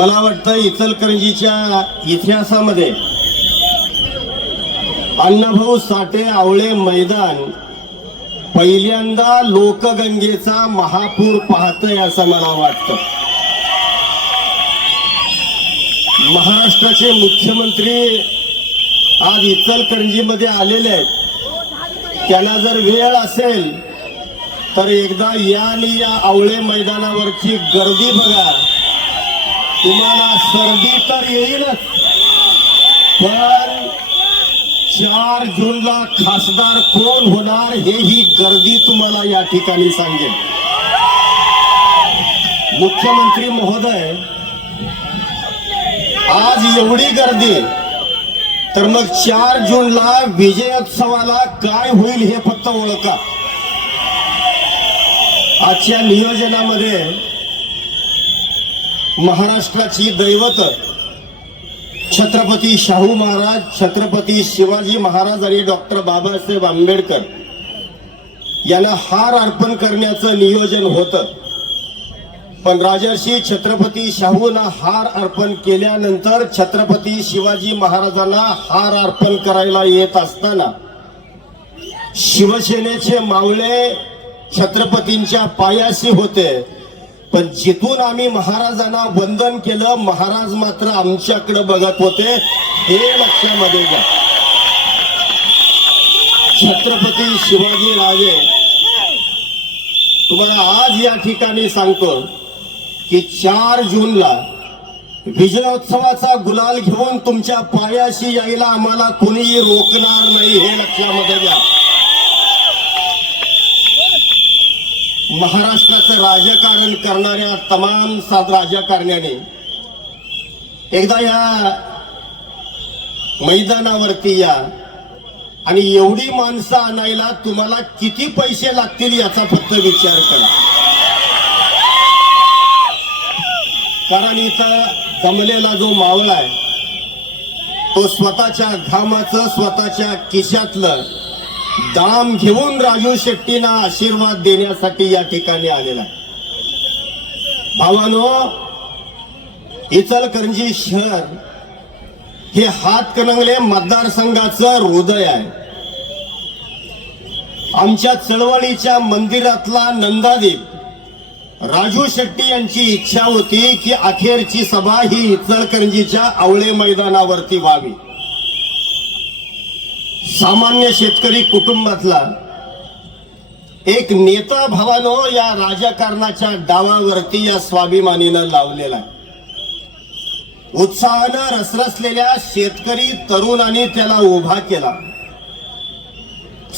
मला वाटतं इचलकरंजीच्या इतिहासामध्ये अण्णाभाऊ साठे आवळे मैदान पहिल्यांदा लोकगंगेचा महापूर पाहतय असं मला वाटतं. महाराष्ट्राचे मुख्यमंत्री आज इचलकरंजीमध्ये आलेले आहेत. त्यांना जर वेळ असेल तर एकदा या आणि या आवळे मैदानावरची गर्दी बघा. तुम्हाला सर्दी तर येईलच. पण चार जूनला खासदार कोण होणार हे ही गर्दी तुम्हाला या ठिकाणी सांगेल मुख्यमंत्री महोदय आज एवढी गर्दी तर मग चार जूनला विजयोत्सवाला काय होईल हे फक्त ओळखा. आजच्या नियोजनामध्ये महाराष्ट्राची दैवत छत्रपती शाहू महाराज छत्रपती शिवाजी महाराज आणि डॉक्टर बाबासाहेब आंबेडकर यांना हार अर्पण करण्याचं नियोजन होतं. पण राजर्षी छत्रपती शाहूंना हार अर्पण केल्यानंतर छत्रपती शिवाजी महाराजांना हार अर्पण करायला येत असताना शिवसेनेचे मावळे छत्रपतींच्या पायाशी होते. पण जिथून आम्ही महाराजांना वंदन केलं महाराज मात्र आमच्याकडे बघत होते. हे लक्षामध्ये घ्या. छत्रपती शिवाजी राजे तुम्हाला आज या ठिकाणी सांगतो की चार जूनला विजयोत्सवाचा गुलाल घेऊन तुमच्या पायाशी यायला आम्हाला कोणीही रोखणार नाही हे लक्षामध्ये घ्या. महाराष्ट्राचं राजकारण करणाऱ्या तमाम सात राजकारण्याने एकदा या मैदानावरती या आणि एवढी माणसं आणायला तुम्हाला किती पैसे लागतील याचा फक्त विचार करा. कारण इथं जमलेला जो मावळा आहे तो स्वतःच्या घामाचं स्वतःच्या किशातलं दाम घेऊन राजू शेट्टींना आशीर्वाद देण्यासाठी या ठिकाणी आलेला आहे. भावानो इचलकरंजी शहर हे हातकणंगले मतदारसंघाचं हृदय आहे. आमच्या चळवळीच्या मंदिरातला नंदादीप राजू शेट्टी यांची इच्छा होती की अखेरची सभा ही इचलकरंजीच्या आवळे मैदानावरती व्हावी. सामान्य शेतकरी कुटुंबातला एक नेता भावानो या राजकारणाच्या डावावरती या स्वाभिमानीनं लावलेला आहे. उत्साहानं रसरसलेल्या शेतकरी तरुणांनी त्याला उभा केला.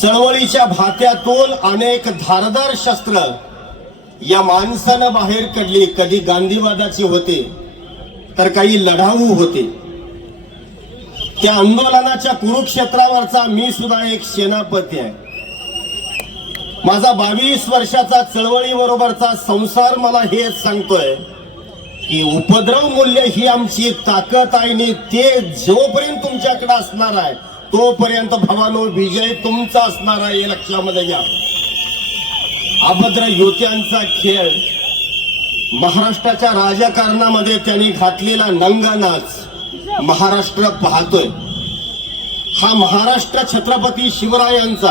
चळवळीच्या भात्यातून अनेक धारदार शस्त्र या माणसानं बाहेर काढली. कधी गांधीवादाची होते तर काही लढाऊ होते. त्या आंदोलनाच्या कुरुक्षेत्रावरचा मी सुद्धा एक सेनापती आहे. माझा बावीस वर्षाचा चळवळी बरोबरचा संसार मला हेच सांगतोय की उपद्रव मूल्य ही आमची ताकद आहे आणि ते जोपर्यंत तुमच्याकडे असणार आहे तोपर्यंत भवानो विजय तुमचा असणार आहे हे लक्षामध्ये घ्या. अभद्र युत्यांचा खेळ महाराष्ट्राच्या राजकारणामध्ये त्यांनी घातलेला नंगनाच. महाराष्ट्र पाहतोय. हा महाराष्ट्र छत्रपती शिवरायांचा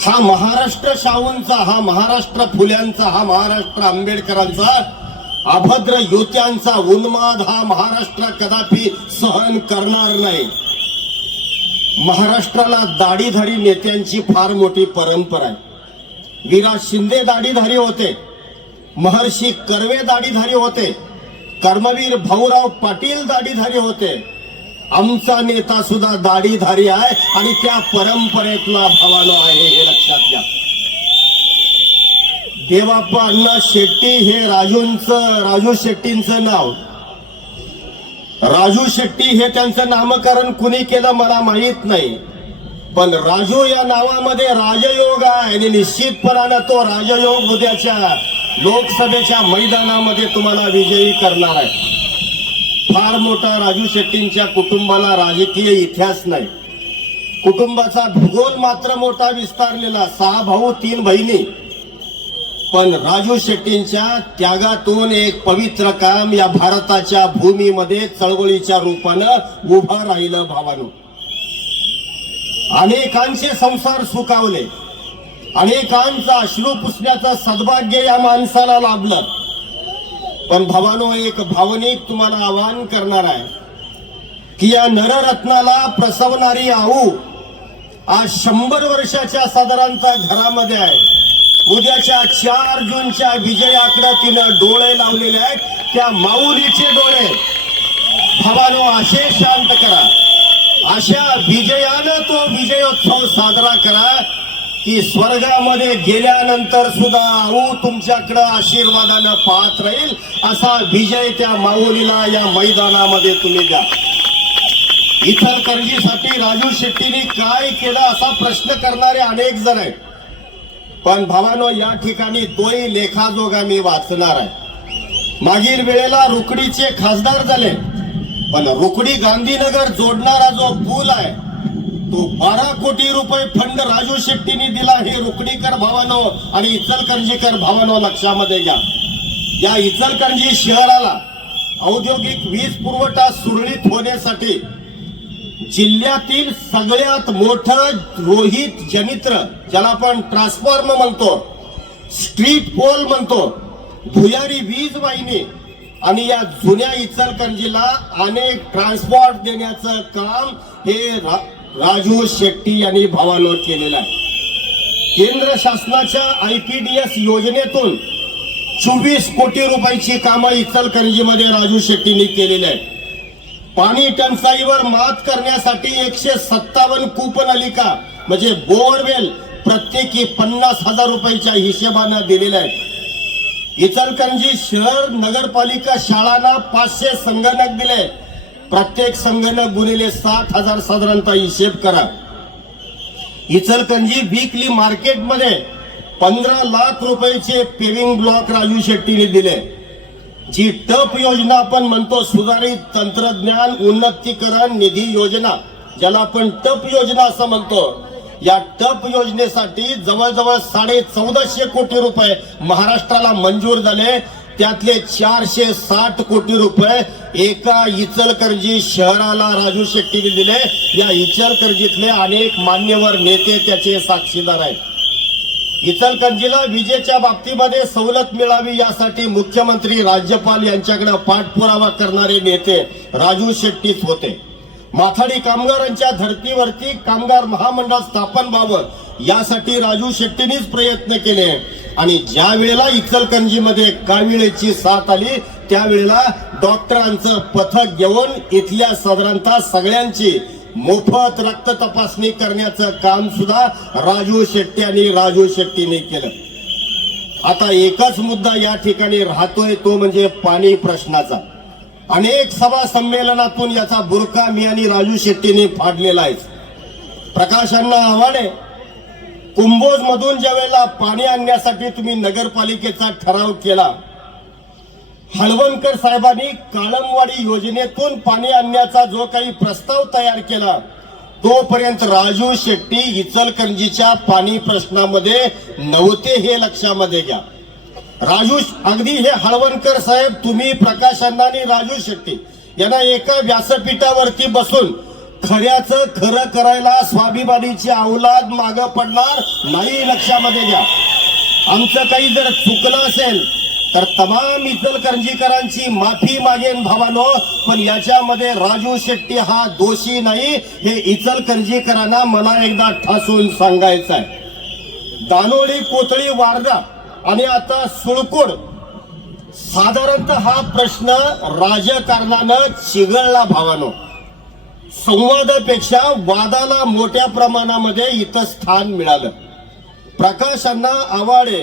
हा महाराष्ट्र शाहूंचा हा महाराष्ट्र फुल्यांचा हा महाराष्ट्र आंबेडकरांचा अभद्र युत्यांचा उन्माद हा महाराष्ट्र कदापि सहन करणार नाही. महाराष्ट्राला दाढीधारी नेत्यांची फार मोठी परंपरा आहे. विराट शिंदे दाढीधारी होते. महर्षी कर्वे दाढीधारी होते. कर्मवीर भाऊराव पाटील दाढीधारी होते. आमचा नेता सुद्धा दाढीधारी आहे आणि त्या परंपरेतला भावानो आहे हे लक्षात घ्या. देवाप्पा अण्णा शेट्टी हे राजूंच राजू शेट्टींचं नाव. राजू शेट्टी हे त्यांचं नामकरण कुणी केलं मला माहीत नाही. पण राजू या नावामध्ये राजयोग आहे आणि निश्चितपणानं तो राजयोग उद्याच्या लोकसभेच्या मैदानामध्ये तुम्हाला विजयी करणार आहे. फार मोठा राजू शेट्टींच्या कुटुंबाला राजकीय इतिहास नाही. कुटुंबाचा भूगोल मात्र मोठा विस्तारलेला सहा भाऊ तीन बहिणी. पण राजू शेट्टींच्या त्यागातून एक पवित्र काम या भारताच्या भूमीमध्ये चळवळीच्या रूपानं उभं राहिलं भावानो. अनेकांचे संसार सुकावले अनेकांचा अश्रू पुसण्याचं सद्भाग्य या माणसाला लाभलं. पण भावानो एक भावनिक तुम्हाला आवाहन करणार आहे की या नररत्नाला प्रसवणारी आऊ आज शंभर वर्षाच्या साधारणतः घरामध्ये आहे. उद्याच्या चार जूनच्या विजयाकडे तिनं डोळे लावलेले आहेत. त्या माऊलीचे डोळे. भावानो असे शांत करा. अशा विजयानं तो विजयोत्सव साजरा करा. की स्वर्गामध्ये गेल्यानंतर सुद्धा आऊ तुमच्याकडं आशीर्वादानं पाहत राहील. असा विजय त्या माऊलीला या मैदानामध्ये तुम्ही द्या. इचलकरंजीसाठी राजू शेट्टीने काय केलं असा प्रश्न करणारे अनेक जण आहेत. पण भावानो या ठिकाणी तोही लेखाजोगा मी वाचणार आहे. मागील वेळेला रुकडीचे खासदार झाले. पण रुकडी गांधीनगर जोडणारा जो पूल आहे बारा कोटी रुपये फंड राजू शेट्टीने दिला हे रुकडीकर भावानो आणि इचलकरंजीकर भावानो लक्षामध्ये घ्या. या इचलकरंजी शहराला औद्योगिक वीज पुरवठा सुरळीत होण्यासाठी जिल्ह्यातील सगळ्यात मोठं रोहित जनित्र ज्याला आपण ट्रान्सफॉर्म म्हणतो स्ट्रीट पोल म्हणतो भुयारी वीज वाहिनी आणि या जुन्या इचलकरंजीला अनेक ट्रान्सपोर्ट देण्याचं काम हे रा- राजू शेट्टी यांनी भावानोट केलेला आहे. केंद्र शासनाच्या आय पी डी एस योजनेतून चोवीस कोटी रुपयाची कामं इचलकरंजीमध्ये राजू शेट्टींनी केलेली आहे पाणी टंचाईवर मात करण्यासाठी एकशे सत्तावन्न कूपनलिका म्हणजे बोअरवेल प्रत्येकी पन्नास हजार रुपयाच्या हिशेबानं दिलेल्या आहेत. इचलकरंजी शहर नगरपालिका शाळांना पाचशे संगणक दिले प्रत्येक संगणक गुणिले सात हजार साधारणतः हिशेब करा. इचलकंजी वीकली मार्केटमध्ये पंधरा लाख रुपयाचे पेविंग ब्लॉक राजू शेट्टीने दिले. जी टप योजना आपण म्हणतो सुधारित तंत्रज्ञान उन्नतीकरण निधी योजना ज्याला आपण टप योजना असं म्हणतो. या टप योजनेसाठी जवळजवळ साडे चौदाशे कोटी रुपये महाराष्ट्राला मंजूर झाले. त्यातले चारशे साठ कोटी रुपये एका इचलकरजी शहराला राजू शेट्टीने दिले. या इचलकरजीतले अनेक मान्यवर नेते त्याचे साक्षीदार आहेत. इचलकरजीला विजेच्या बाबतीमध्ये सवलत मिळावी यासाठी मुख्यमंत्री राज्यपाल यांच्याकडे पाठपुरावा करणारे नेते राजू शेट्टीच होते. माथाडी कामगारांच्या धर्तीवरती कामगार महामंडळ स्थापन व्हावं यासाठी राजू शेट्टींनीच प्रयत्न केले. आणि ज्या वेळेला इचलकरंजीमध्ये काविळेची साथ आली त्यावेळेला डॉक्टरांचं पथक घेऊन इथल्या साधारणतः सगळ्यांची मोफत रक्त तपासणी करण्याचं काम सुद्धा राजू शेट्टी आणि राजू शेट्टीने केलं. आता एकच मुद्दा या ठिकाणी राहतोय तो म्हणजे पाणी प्रश्नाचा. अनेक सभा संमेलनातून याचा बुरका मी आणि राजू शेट्टीने फाडलेला आहे. प्रकाशांना आव्हान आहे कुंभोज मधून ज्या वेळेला पाणी आणण्यासाठी तुम्ही नगरपालिकेचा ठराव केला हळवणकर साहेबांनी काळमवाडी योजनेतून पाणी आणण्याचा जो काही प्रस्ताव तयार केला तोपर्यंत राजू शेट्टी इचलकरंजीच्या पाणी प्रश्नामध्ये नव्हते हे लक्षामध्ये घ्या. राजू अगदी हे हळवणकर साहेब तुम्ही प्रकाशांना आणि राजू शेट्टी यांना एका व्यासपीठावरती बसून खऱ्याचं खरं करायला स्वाभिमानीची औलाद माग पडणार नाही लक्षामध्ये घ्या. आमचं काही जर चुकलं असेल तर तमाम इचलकरंजीकरांची माफी मागेन भावानो पण याच्यामध्ये राजू शेट्टी हा दोषी नाही हे इचलकरंजीकरांना मला एकदा ठासून सांगायचं आहे. दानोळी कोथळी वारदा आणि आता सुळकोड साधारणतः हा प्रश्न राजकारणानं चिघळला भावानो. संवादापेक्षा वादाला मोठ्या प्रमाणामध्ये इथं स्थान मिळालं. प्रकाशांना आवाडे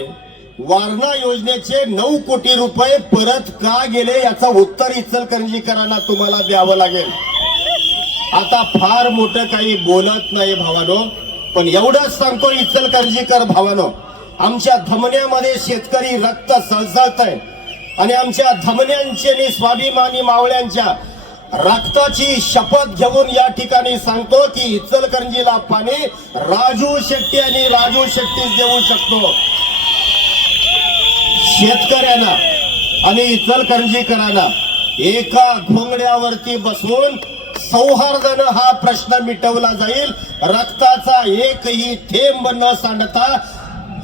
वारणा योजनेचे नऊ कोटी रुपये परत का गेले याचं उत्तर इचलकरंजीकरांना तुम्हाला द्यावं लागेल. आता फार मोठं काही बोलत नाही भावानो पण एवढंच सांगतो इचलकरंजीकर भावानो आमच्या धमन्यामध्ये शेतकरी रक्त सळसळत आहे आणि आमच्या धमन्यांचे आणि स्वाभिमानी मावळ्यांच्या रक्ताची शपथ घेऊन या ठिकाणी सांगतो की इचलकरंजीला पाणी राजू शेट्टी आणि राजू शेट्टीच देऊ शकतो. शेतकऱ्यांना आणि इचलकरंजीकरांना एका घोंगड्यावरती बसवून सौहार्दानं हा प्रश्न मिटवला जाईल. रक्ताचा एकही थेंब न सांडता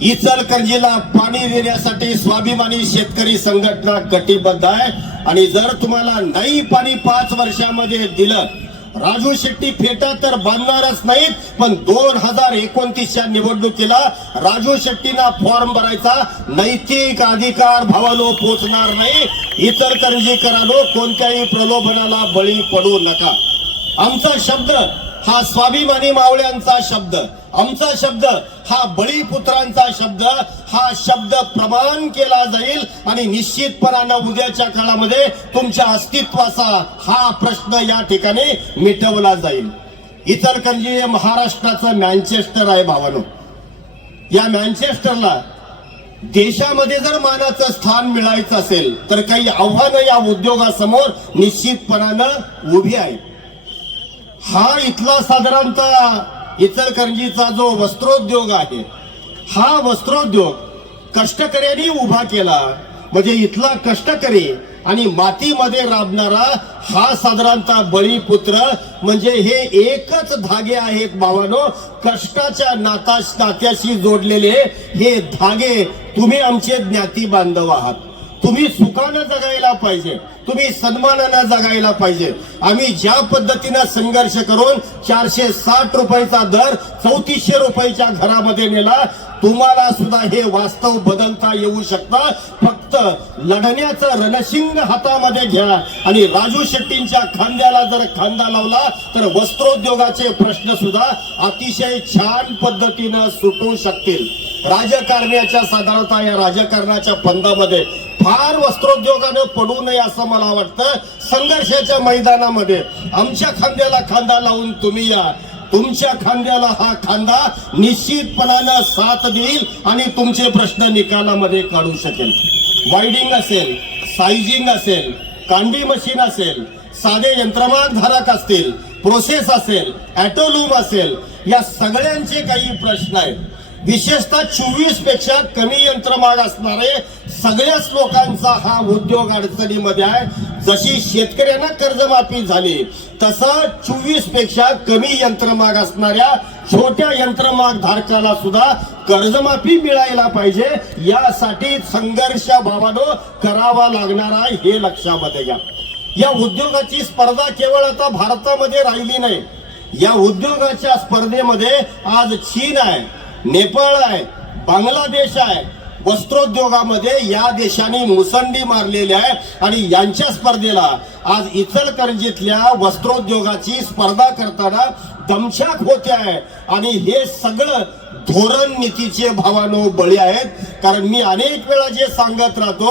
इचलकरंजीला पाणी देण्यासाठी स्वाभिमानी शेतकरी संघटना कटिबद्ध आहे. आणि जर तुम्हाला नाही पाणी पाच वर्षामध्ये दिलं राजू शेट्टी फेटा तर बांधणारच नाहीत पण दोन हजार एकोणतीसच्या निवडणुकीला राजू शेट्टीना फॉर्म भरायचा नैतिक अधिकार भावानो पोचणार नाही. इतर करंजीकरांनो कोणत्याही प्रलोभनाला बळी पडू नका. आमचा शब्द हा स्वाभिमानी मावळ्यांचा शब्द आमचा शब्द हा बळीपुत्रांचा शब्द हा शब्द प्रमाण केला जाईल आणि निश्चितपणानं उद्याच्या काळामध्ये तुमच्या अस्तित्वाचा हा प्रश्न या ठिकाणी मिटवला जाईल. इचलकरंजी हे महाराष्ट्राचं मॅन्चेस्टर आहे भावानो. या मॅन्चेस्टरला देशामध्ये जर मानाचं स्थान मिळायचं असेल तर काही आव्हानं या उद्योगासमोर निश्चितपणानं उभी आहेत. हा इथला साधारणतः इचलकरंजीचा जो वस्त्रोद्योग आहे हा वस्त्रोद्योग कष्टकऱ्यांनी उभा केला. म्हणजे इथला कष्टकरी आणि मातीमध्ये राबणारा हा साधारणतः बळीपुत्र म्हणजे हे एकच धागे आहेत भावानो कष्टाच्या नाता नात्याशी जोडलेले हे धागे तुम्ही आमचे ज्ञाती बांधव आहात. तुम्ही सुखानं जगायला पाहिजे. तुम्ही सन्मानानं जगायला पाहिजे. आम्ही ज्या पद्धतीनं संघर्ष करून चारशे साठ रुपयाचा दर चौतीसशे रुपयाच्या घरामध्ये नेला तुम्हाला सुद्धा हे वास्तव बदलता येऊ शकतं. फक्त लढण्याचं रणशिंग हातामध्ये घ्या. आणि राजू शेट्टींच्या खांद्याला जर खांदा लावला तर वस्त्रोद्योगाचे प्रश्न सुद्धा अतिशय छान पद्धतीनं सुटू शकतील. राजकारण्याच्या साधारणतः या राजकारणाच्या फंदामध्ये फार वस्त्रोद्योगानं पडू नये असं मला वाटतं. संघर्षाच्या मैदानामध्ये आमच्या खांद्याला खांदा लावून तुम्ही या. तुमच्या खांद्याला हा खांदा निश्चितपणानं साथ देईल आणि तुमचे प्रश्न निकालामध्ये काढू शकेल. वायडिंग असेल सायझिंग असेल कांडी मशीन असेल साधे यंत्रमाग धारक असतील प्रोसेस असेल ॲटोलूम असेल या सगळ्यांचे काही प्रश्न आहेत. विशेषतः चोवीसपेक्षा कमी यंत्रमाग असणारे सगळ्याच लोकांचा हा उद्योग अडचणीमध्ये आहे. जशी शेतकऱ्यांना कर्जमाफी झाली तसं चोवीसपेक्षा कमी यंत्रमाग असणाऱ्या छोट्या यंत्रमाग धारकाला सुद्धा कर्जमाफी मिळायला पाहिजे. यासाठी संघर्ष भावानं करावा लागणार आहे हे लक्षामध्ये घ्या. या उद्योगाची स्पर्धा केवळ आता भारतामध्ये राहिली नाही. या उद्योगाच्या स्पर्धेमध्ये आज चीन आहे. नेपाळ आहे बांगलादेश आहे. वस्त्रोद्योगामध्ये या देशाने मुसंडी मारलेली आहे आणि यांच्या स्पर्धेला आज इचलकरंजीतल्या वस्त्रोद्योगाची स्पर्धा करताना दमछाक होते आहे. आणि हे सगळं धोरण नीतीचे भावानो बळी आहेत. कारण मी अनेक वेळा जे सांगत राहतो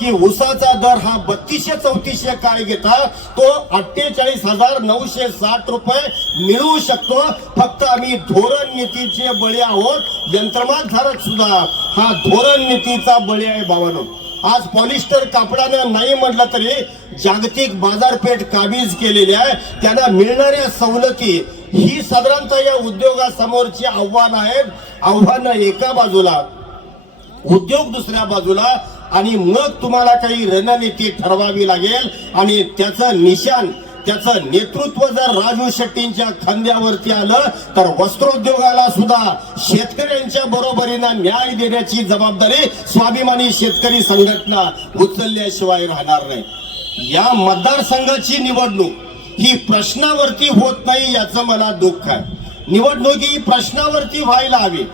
की उसाचा दर हा बत्तीसशे चौतीसशे काय घेता तो अठ्ठेचाळीस हजार नऊशे साठ रुपये मिळवू शकतो. फक्त आम्ही धोरण नीतीचे बळी आहोत. यंत्रमाग धारक सुद्धा हा धोरण नीतीचा बळी आहे भावानो. आज पॉलिस्टर कापडानं नाही म्हटलं तरी जागतिक बाजारपेठ काबीज केलेली आहे. त्यांना मिळणाऱ्या सवलती ही साधारणतः या उद्योगासमोरची आव्हानं आहेत. आव्हानं एका बाजूला उद्योग दुसऱ्या बाजूला आणि मग तुम्हाला काही रणनीती ठरवावी लागेल. आणि त्याचं निशान त्याचं नेतृत्व जर राजू शेट्टींच्या खांद्यावरती आलं तर वस्त्रोद्योगाला सुद्धा शेतकऱ्यांच्या बरोबरीनं न्याय देण्याची जबाबदारी स्वाभिमानी शेतकरी संघटना उचलल्याशिवाय राहणार नाही. या मतदारसंघाची निवडणूक ही प्रश्नावरती होत नाही याचं मला दुःख आहे. निवडणूक ही प्रश्नावरती व्हायला हवी.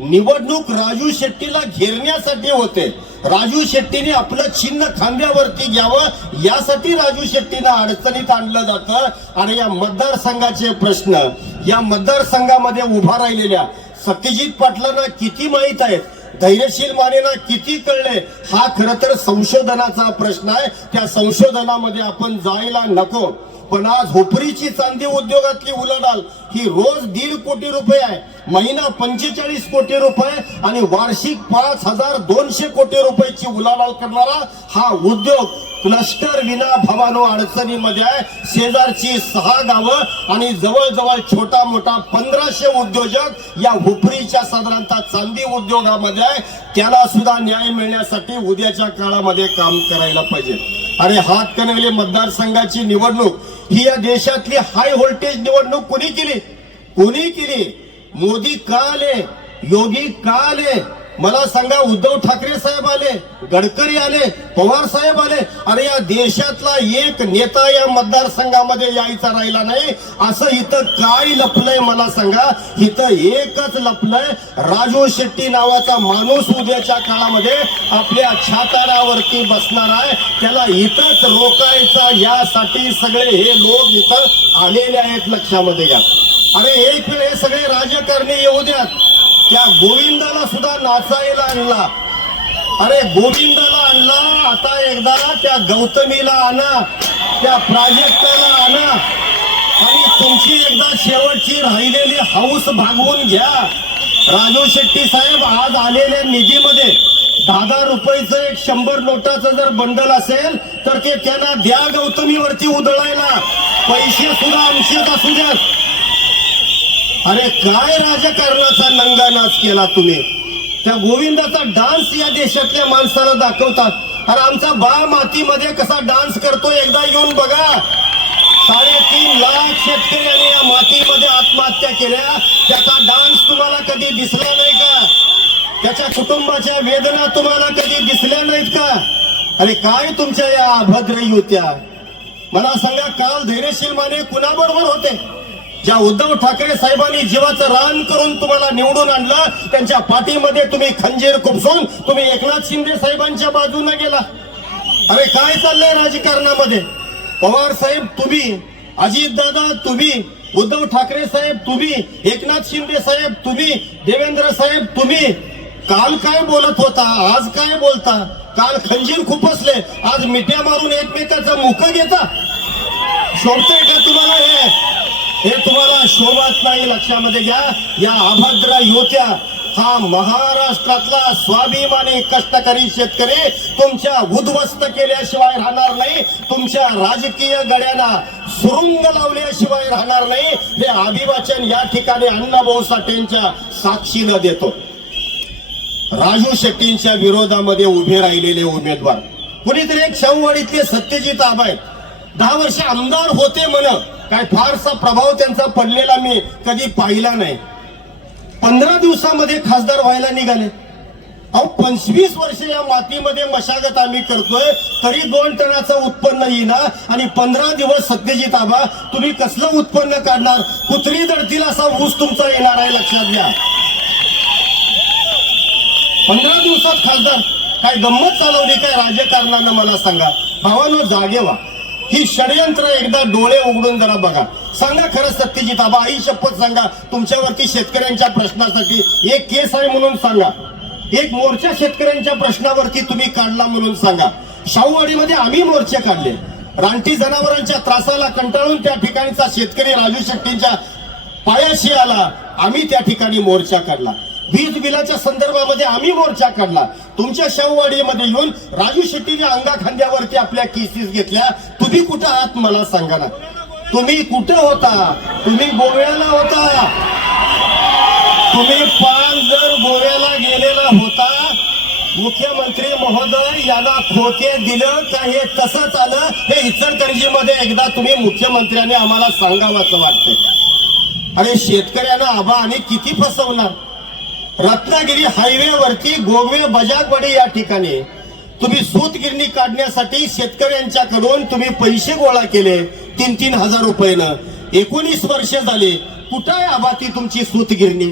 निवडणूक राजू शेट्टीला घेरण्यासाठी होते. राजू शेट्टीने आपलं चिन्ह खांद्यावरती घ्यावं यासाठी राजू शेट्टीला अडचणीत आणलं जातं. आणि या मतदारसंघाचे प्रश्न या मतदारसंघामध्ये उभा राहिलेल्या सत्यजित पाटलांना किती माहीत आहेत धैर्यशील मानेना किती कळले? हा खर तर संशोधनाचा प्रश्न आहे. त्या संशोधनामध्ये आपण जायला नको. पण आज होपरीची चांदी उद्योगातली उलाढाल ही रोज दीड कोटी रुपये आहे. महिना पंचेचाळीस कोटी रुपये आणि वार्षिक पाच हजार दोनशे कोटी रुपयाची उलाढाल करणारा हा उद्योग क्लस्टर विना भवानो अडचणीमध्ये आहे. शेजारची सहा गावं आणि जवळजवळ छोटा मोठा पंधराशे उद्योजक या हुपरीच्या साधारणतः चांदी उद्योगामध्ये आहे. त्याला सुद्धा न्याय मिळण्यासाठी उद्याच्या काळामध्ये काम करायला पाहिजे. अरे हातकणंगले मतदारसंघाची निवडणूक. ही या देशातली हाय व्होल्टेज निवडणूक कोणी केली? कोणी केली? मोदी का आले? योगी का आले? मला सांगा उद्धव ठाकरे साहेब आले गडकरी आले पवार साहेब आले अरे या देशातला एक नेता या मतदारसंघामध्ये यायचा राहिला नाही असं इथं काय लपलंय मला सांगा. इथं एकच लपलंय राजू शेट्टी नावाचा माणूस उद्याच्या काळामध्ये आपल्या छातारावरती बसणार आहे. त्याला इथंच रोकायचा यासाठी सगळे हे लोक इथं आलेले आहेत लक्षामध्ये घ्या. अरे एक वेळ हे सगळे राजकारणी येऊ द्यात. त्या गोविंदाला सुद्धा नाचायला आणला. अरे गोविंदाला आणला आता एकदा त्या गौतमीला आणा त्या प्राजक्ताला आणा. आणि तुमची एकदा शेवटची राहिलेली हाऊस भागवून घ्या. राजू शेट्टी साहेब आज आलेल्या निधीमध्ये दहा दहा रुपयाचं एक शंभर नोटाचं जर बंडल असेल तर ते त्यांना द्या गौतमीवरती उधळायला. पैसे सुद्धा आमचेच असू द्या अरे काय राजकारणाचा नंगा नाच केला तुम्ही? त्या गोविंदाचा डान्स या देशातल्या माणसाला दाखवतात. अरे आमचा बा मातीमध्ये कसा डान्स करतो एकदा येऊन बघा. साडेतीन लाख शेतकऱ्यांनी या मातीमध्ये आत्महत्या केल्या. त्याचा डान्स तुम्हाला कधी दिसला नाही का? त्याच्या कुटुंबाच्या वेदना तुम्हाला कधी दिसल्या नाहीत का? अरे काय तुमच्या या अभद्र युत्या मला सांगा काल धैर्यशील माने कुणाबरोबर होते? ज्या उद्धव ठाकरे साहेबांनी जीवाचं रान करून तुम्हाला निवडून आणलं त्यांच्या पाठीमध्ये तुम्ही खंजीर खुपसून तुम्ही एकनाथ शिंदे साहेबांच्या बाजूने गेला. अरे काय चाललंय राजकारणामध्ये? पवार साहेब तुम्ही अजितदादा तुम्ही उद्धव ठाकरे साहेब तुम्ही एकनाथ शिंदे साहेब तुम्ही देवेंद्र साहेब तुम्ही काल काय बोलत होता आज काय बोलता? काल खंजीर खुपसले आज मिठ्या मारून एकमेकाचा मुख घेता? शोधतोय का तुम्हाला हे? हे तुम्हाला शोभत नाही लक्षामध्ये घ्या. या अभद्र युवत्या हा महाराष्ट्रातला स्वाभिमानी कष्टकरी शेतकरी तुमच्या उद्ध्वस्त केल्याशिवाय राहणार नाही तुमच्या राजकीय गड्यांना सुरुंग लावल्याशिवाय राहणार नाही. हे अभिवाचन या ठिकाणी अण्णाभाऊ साठेंच्या साक्षीनं देतो. राजू शेट्टींच्या विरोधामध्ये उभे राहिलेले उमेदवार. कुणीतरी एक शाहूवाडीतले सत्यजित आबाय दहा वर्ष आमदार होते म्हण. काय फारसा प्रभाव त्यांचा पडलेला मी कधी पाहिला नाही. पंधरा दिवसामध्ये खासदार व्हायला निघाले. अहो पंचवीस वर्ष या मातीमध्ये मशागत आम्ही करतोय तरी दोन टनाचं उत्पन्न येईना आणि पंधरा दिवस सत्यजित आबा तुम्ही कसलं उत्पन्न काढणार? कुत्री दडतील असा ऊस तुमचा येणार आहे लक्षात घ्या. पंधरा दिवसात खासदार काय गंमत चालवली काय? राजकारणानं मला सांगा. भावानं जागे व्हा. ही षडयंत्र एकदा डोळे उघडून जरा बघा. सांगा खरं सत्यजित आबा आई शपथ सांगा. तुमच्यावरती शेतकऱ्यांच्या प्रश्नासाठी एक केस आहे म्हणून सांगा. एक मोर्चा शेतकऱ्यांच्या प्रश्नावरती तुम्ही काढला म्हणून सांगा. शाहूवाडीमध्ये आम्ही मोर्चे काढले. रानटी जनावरांच्या त्रासाला कंटाळून त्या ठिकाणचा शेतकरी राजू शेट्टींच्या पायाशी आला. आम्ही त्या ठिकाणी मोर्चा काढला. वीज बिलाच्या संदर्भामध्ये आम्ही मोर्चा काढला. तुमच्या शववाडीमध्ये येऊन राजू शेट्टीने अंगा खांद्यावरती आपल्या केसेस घेतल्या. तुम्ही कुठं आहात मला सांगा ना. तुम्ही कुठं होता? तुम्ही गोव्याला होता. तुम्ही पाच जर गोव्याला गेलेला होता. मुख्यमंत्री महोदय यांना खोके दिलं का हे तसंच आलं हे इचलकरंजीमध्ये एकदा तुम्ही मुख्यमंत्र्यांनी आम्हाला सांगावं असं वाटतंय. अरे शेतकऱ्यांना आबा आणि किती फसवणार? रत्नागिरी हायवेवरती गोगवे बजागवाडी या ठिकाणी. तुम्ही सूतगिरणी काढण्यासाठी शेतकऱ्यांच्याकडून तुम्ही पैसे गोळा केले तीन तीन हजार रुपयेनं. एकोणीस वर्ष झाले कुठं आहे आबाती तुमची सूतगिरणी?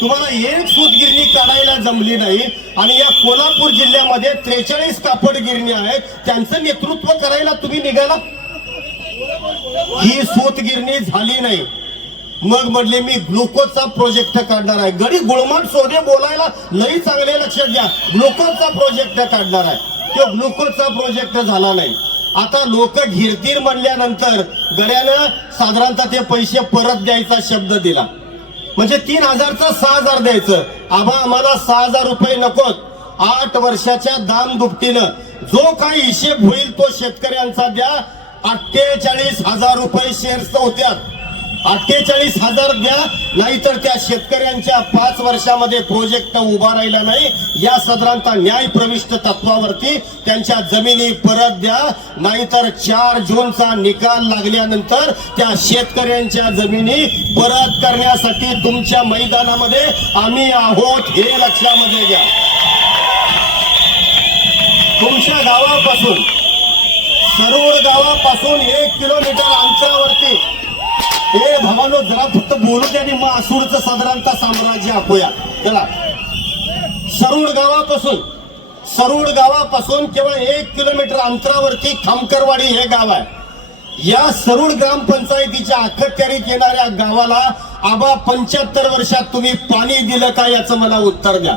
तुम्हाला एक सूतगिरणी काढायला जमली नाही आणि या कोल्हापूर जिल्ह्यामध्ये त्रेचाळीस कापड गिरणी आहेत त्यांचं नेतृत्व करायला तुम्ही निघाला? ही सूतगिरणी झाली नाही. मग म्हटले मी ग्लुकोजचा प्रोजेक्ट काढणार आहे. गडी गुळमट सोने बोलायला लई चांगले लक्षात घ्या. ग्लुकोजचा प्रोजेक्ट काढणार आहे. तो ग्लुकोजचा प्रोजेक्ट झाला नाही. आता लोक घिरतीर म्हणल्यानंतर गड्यानं साधारणतः ते पैसे परत द्यायचा शब्द दिला. म्हणजे तीन हजारचं सहा हजार द्यायचं. आबा आम्हाला सहा हजार रुपये नकोत. आठ वर्षाच्या दाम दुपटीनं. जो काही हिशेब होईल तो शेतकऱ्यांचा द्या. अठ्ठेचाळीस हजार रुपये शेअर्स होत्यात. अठ्ठेचाळीस हजार द्या नाहीतर त्या शेतकऱ्यांच्या पाच वर्षामध्ये प्रोजेक्ट उभा राहिला नाही. या सदरांचा न्याय प्रविष्ट तत्वावरती त्यांच्या जमिनी परत द्या नाहीतर चार जूनचा निकाल लागल्यानंतर त्या शेतकऱ्यांच्या जमिनी परत करण्यासाठी तुमच्या मैदानामध्ये आम्ही आहोत हे लक्षामध्ये घ्या. तुमच्या गावापासून सरोड गावापासून एक किलोमीटर अंतरावरती हे भावानो जरा फक्त बोलू द्या आणि मग आसूरचं साधारणतः साम्राज्य आखूया. चला. सरुड गावापासून सरुड गावापासून केवळ एक किलोमीटर अंतरावरती खामकरवाडी हे गाव आहे. या सरुड ग्रामपंचायतीच्या अखत्यारीत येणाऱ्या गावाला आबा पंच्याहत्तर वर्षात तुम्ही पाणी दिलं का याचं मला उत्तर द्या.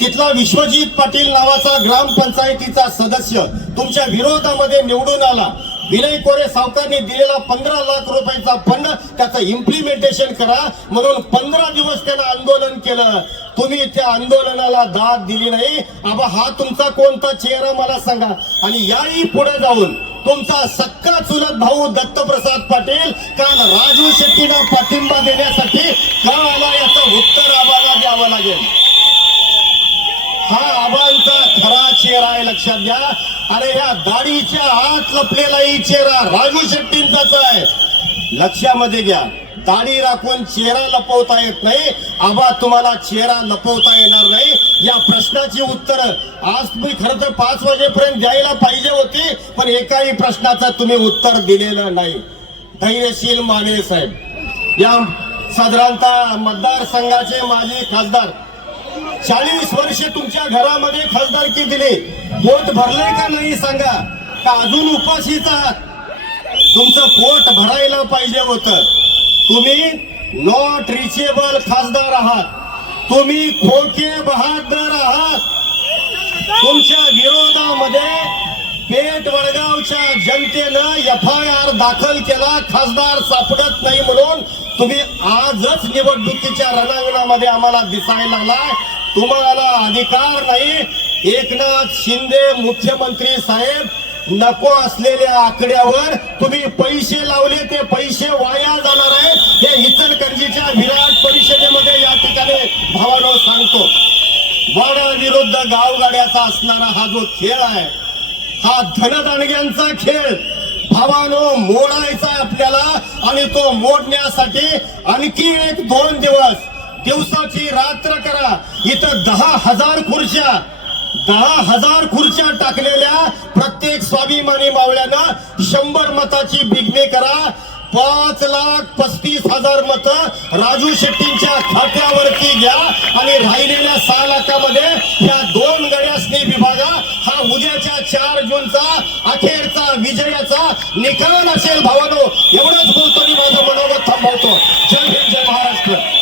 तिथला विश्वजित पाटील नावाचा ग्रामपंचायतीचा सदस्य तुमच्या विरोधामध्ये निवडून आला. विनय कोरे सावकारने दिलेला पंधरा लाख रुपयाचा फंड त्याचं इम्प्लिमेंटेशन करा. म्हणून पंधरा दिवस त्यानं आंदोलन केलं. तुम्ही त्या आंदोलनाला दाद दिली नाही. आबा हा तुमचा कोणता चेहरा मला सांगा. आणि याही पुढे जाऊन तुमचा सक्का चुलत भाऊ दत्तप्रसाद पाटील काल राजू शेट्टीना पाठिंबा देण्यासाठी का आला याचं उत्तर आम्हाला द्यावं लागेल. हा आबांचा खरा चेहरा आहे लक्षात घ्या. अरे या दाढीच्या आत लपलेलाही चेहरा राजू शेट्टींचाच आहे. लक्षामध्ये घ्या दाढी राखून चेहरा लपवता येत नाही आबा तुम्हाला चेहरा लपवता येणार नाही. या प्रश्नाची उत्तर आज तुम्ही खरं तर पाच वाजेपर्यंत द्यायला पाहिजे होती पण एकाही प्रश्नाचं तुम्ही उत्तर दिलेलं नाही. धैर्यशील माने साहेब. या साधारणतः मतदारसंघाचे माजी खासदार चाळीस वर्ष तुमच्या घरामध्ये खासदारकी दिली. पोट भरले का नाही सांगा. का अजून उपाशीच आहात? तुमचं पोट भरायला पाहिजे होतं. तुम्ही नॉट रिचेबल खासदार आहात. तुम्ही खोके बहादर आहात. तुमच्या विरोधामध्ये पेट वडगावच्या जनतेनं एफ आय आर दाखल केला. खासदार सापडत नाही म्हणून तुम्ही आजच निवडणुकीच्या रणांगणामध्ये आम्हाला दिसायला लागलाय. तुम्हाला अधिकार नाही. एकनाथ शिंदे मुख्यमंत्री साहेब नको असलेल्या आकड्यावर तुम्ही पैसे लावले ते पैसे वाया जाणार आहेत. हे इचलकरंजीच्या विराट परिषदेमध्ये या ठिकाणी भावानो सांगतो. वाडा विरुद्ध गावगाड्याचा असणारा हा जो खेळ आहे हा धनदानग्यांचा खेळ. भावानो मोडायचा आपल्याला आणि तो मोडण्यासाठी आणखी एक दोन दिवस दिवसाची रात्र करा. इथं दहा हजार खुर्च्या दहा हजार खुर्च्या टाकलेल्या प्रत्येक स्वाभिमानी मावळ्यानं शंभर मताची बिगणे करा. पाच लाख पस्तीस हजार मत राजू शेट्टींच्या खात्यावरती घ्या आणि राहिलेल्या सहा लाखामध्ये या दोन गड्यासनी विभागा उद्याच्या चार जूनचा अखेरचा विजयाचा निकाल असेल भावानो. एवढंच बोलतो मी माझं मनोगत थांबवतो. जय हिंद जय महाराष्ट्र.